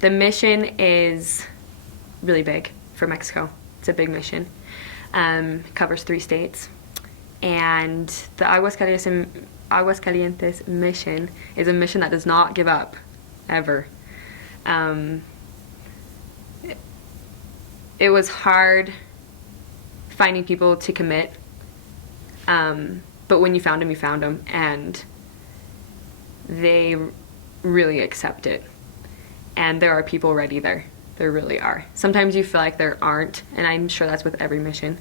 The mission is really big for Mexico. It's a big mission. Covers 3 states. And the Aguascalientes mission is a mission that does not give up, ever. It was hard finding people to commit, but when you found them, and they really accept it. And there are people ready there. There really are. Sometimes you feel like there aren't, and I'm sure that's with every mission.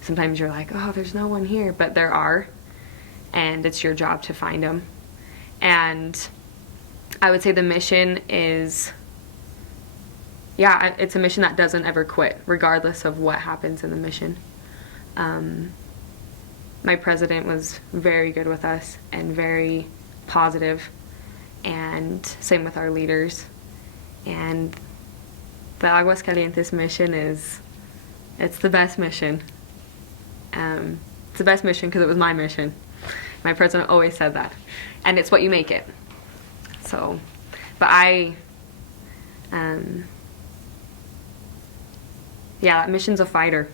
Sometimes you're like, oh, there's no one here, but there are, and it's your job to find them. And I would say the mission is, it's a mission that doesn't ever quit, regardless of what happens in the mission. My president was very good with us and very positive, and same with our leaders. And the Aguascalientes mission it's the best mission. It's the best mission because it was my mission. My president always said that. And it's what you make it. So, but that mission's a fighter.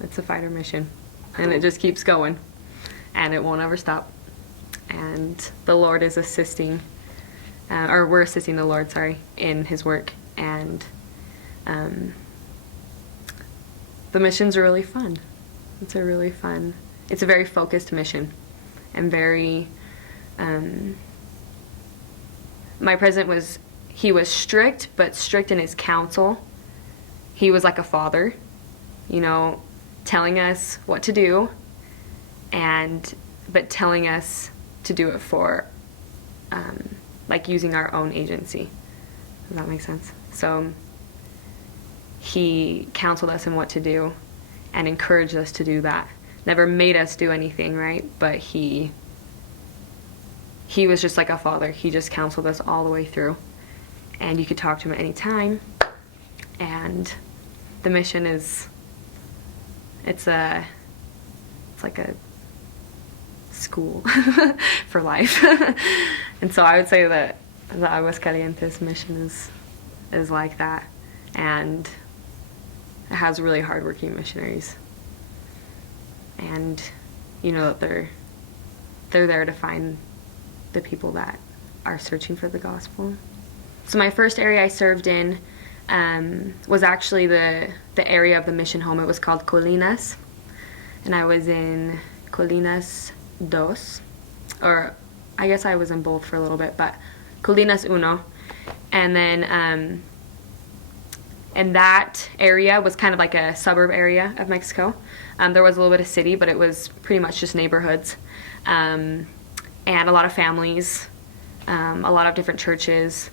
It's a fighter mission. And it just keeps going. And it won't ever stop. And the Lord is assisting, or we're assisting the Lord, in his work. And the missions are really fun. It's a very focused mission. And very, my president was strict, but strict in his counsel. He was like a father, telling us what to do, but telling us to do it for, using our own agency. Does that make sense? So he counseled us in what to do and encouraged us to do that. Never made us do anything, right? But he was just like a father. He just counseled us all the way through. And you could talk to him at any time. And the mission it's like a school for life. And so I would say that the Aguascalientes mission is like that. And it has really hardworking missionaries. And that they're there to find the people that are searching for the gospel. So my first area I served in was actually the area of the mission home. It was called Colinas, and I was in Colinas Dos, or I guess I was in both for a little bit, but Colinas Uno. And then and that area was kind of like a suburb area of Mexico. There was a little bit of city, but it was pretty much just neighborhoods, and a lot of families, a lot of different churches,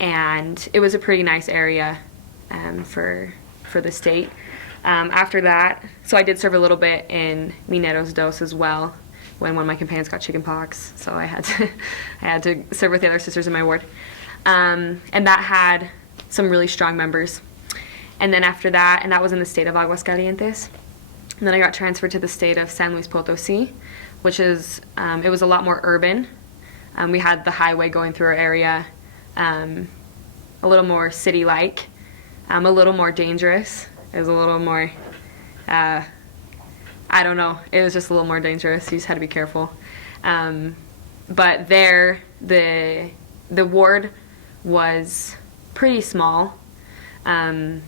and it was a pretty nice area for the state. After that, so I did serve a little bit in Mineros Dos as well, when one of my companions got chicken pox, so I had to serve with the other sisters in my ward, and that had some really strong members. And then after that, and that was in the state of Aguascalientes. And then I got transferred to the state of San Luis Potosí, which is, it was a lot more urban. We had the highway going through our area, a little more city-like, a little more dangerous. It was a little more, I don't know, it was just a little more dangerous. You just had to be careful. But there, the ward was pretty small, and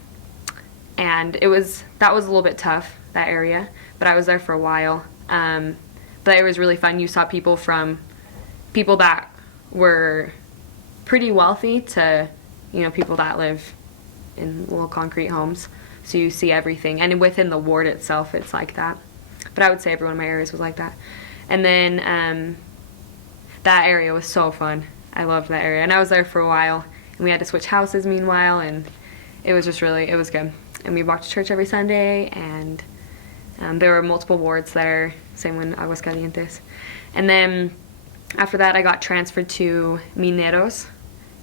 that was a little bit tough, that area, but I was there for a while. But it was really fun. You saw people that were pretty wealthy to, people that live in little concrete homes. So you see everything, and within the ward itself, it's like that. But I would say everyone in my areas was like that. And then that area was so fun. I loved that area, and I was there for a while. And we had to switch houses meanwhile, and it was good. And we walked to church every Sunday, and there were multiple wards there, same in Aguascalientes. And then after that, I got transferred to Mineros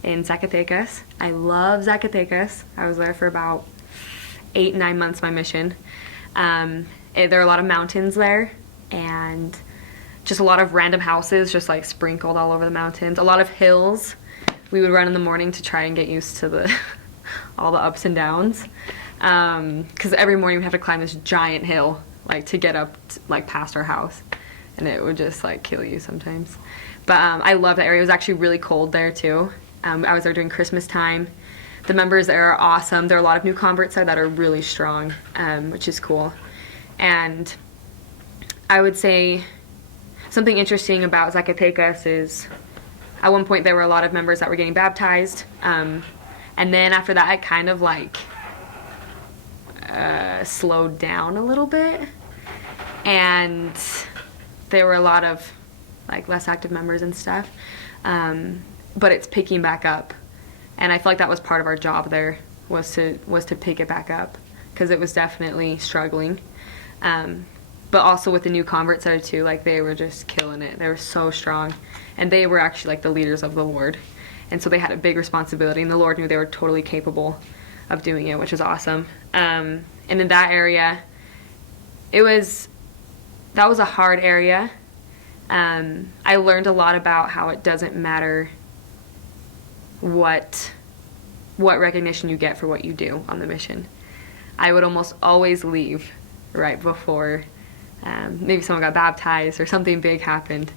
in Zacatecas. I love Zacatecas. I was there for about 8-9 months, my mission. There are a lot of mountains there, and just a lot of random houses just like sprinkled all over the mountains. A lot of hills, we would run in the morning to try and get used to the all the ups and downs. Because every morning we have to climb this giant hill, like to get up like past our house, and it would just like kill you sometimes. But I love that area. It was actually really cold there too. I was there during Christmas time. The members there are awesome. There are a lot of new converts there that are really strong, which is cool. And I would say something interesting about Zacatecas is at one point there were a lot of members that were getting baptized. And then after that, it kind of like slowed down a little bit. And there were a lot of like less active members and stuff. But it's picking back up. And I feel like that was part of our job there, was to pick it back up, because it was definitely struggling. But also with the new converts there too, like they were just killing it. They were so strong, and they were actually like the leaders of the Lord, and so they had a big responsibility, and the Lord knew they were totally capable of doing it, which was awesome. And in that area, that was a hard area. I learned a lot about how it doesn't matter what recognition you get for what you do on the mission. I would almost always leave right before maybe someone got baptized or something big happened,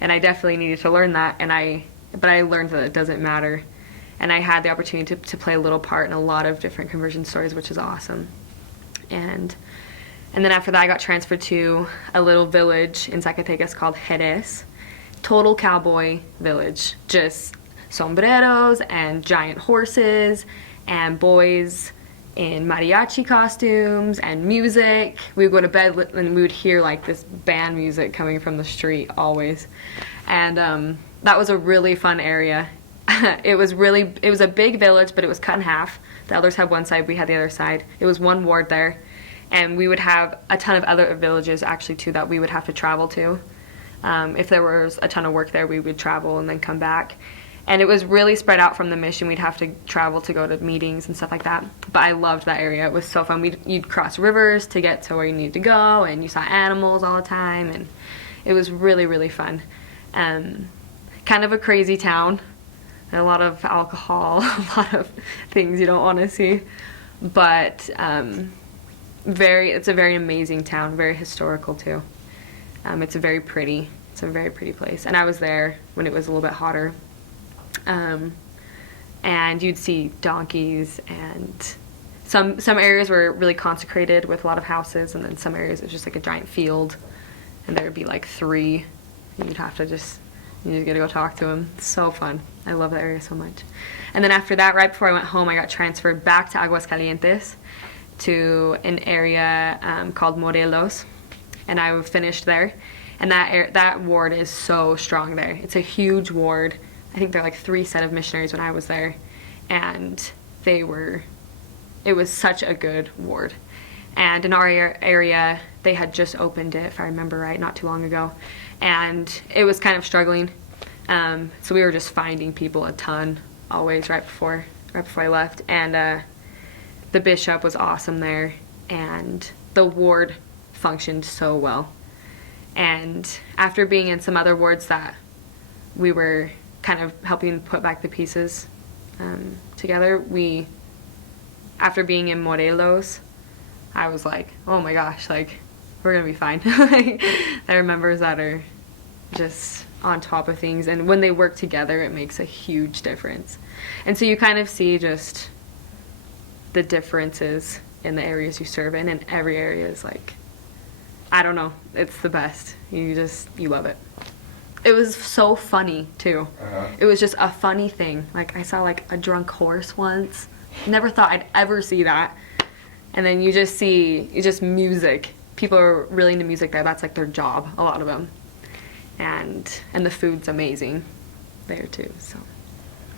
and I definitely needed to learn that. But I learned that it doesn't matter, and I had the opportunity to play a little part in a lot of different conversion stories, which is awesome. And then after that, I got transferred to a little village in Zacatecas called Jerez. Total cowboy village, just sombreros and giant horses and boys in mariachi costumes and music. We would go to bed and we would hear like this band music coming from the street always. And that was a really fun area. It was a big village, but it was cut in half. The elders had one side, we had the other side. It was one ward there. And we would have a ton of other villages actually too that we would have to travel to. If there was a ton of work there, we would travel and then come back. And it was really spread out from the mission. We'd have to travel to go to meetings and stuff like that. But I loved that area. It was so fun. You'd cross rivers to get to where you needed to go, and you saw animals all the time, and it was really, really fun. Kind of a crazy town. A lot of alcohol, a lot of things you don't want to see. But it's a very amazing town, very historical too. It's a very pretty place. And I was there when it was a little bit hotter. And you'd see donkeys, and some areas were really consecrated with a lot of houses, and then some areas it was just like a giant field, and there would be like 3, and you just get to go talk to them. It's so fun. I love that area so much. And then after that, right before I went home, I got transferred back to Aguascalientes to an area called Morelos, and I finished there. And that ward is so strong there. It's a huge ward. I think there are like 3 set of missionaries when I was there, and it was such a good ward. And in our area, they had just opened it, if I remember right, not too long ago, and it was kind of struggling. So we were just finding people a ton, always right before I left. And the bishop was awesome there, and the ward functioned so well. And after being in some other wards that we were kind of helping put back the pieces together, after being in Morelos, I was like, oh my gosh, like, we're gonna be fine. There are members that are just on top of things, and when they work together, it makes a huge difference. And so you kind of see just the differences in the areas you serve in, and every area is like, I don't know, it's the best. You love it. It was so funny too. It was just a funny thing. Like, I saw like a drunk horse once. Never thought I'd ever see that. And then you just music. People are really into music there. That's like their job, a lot of them. And the food's amazing there too, so.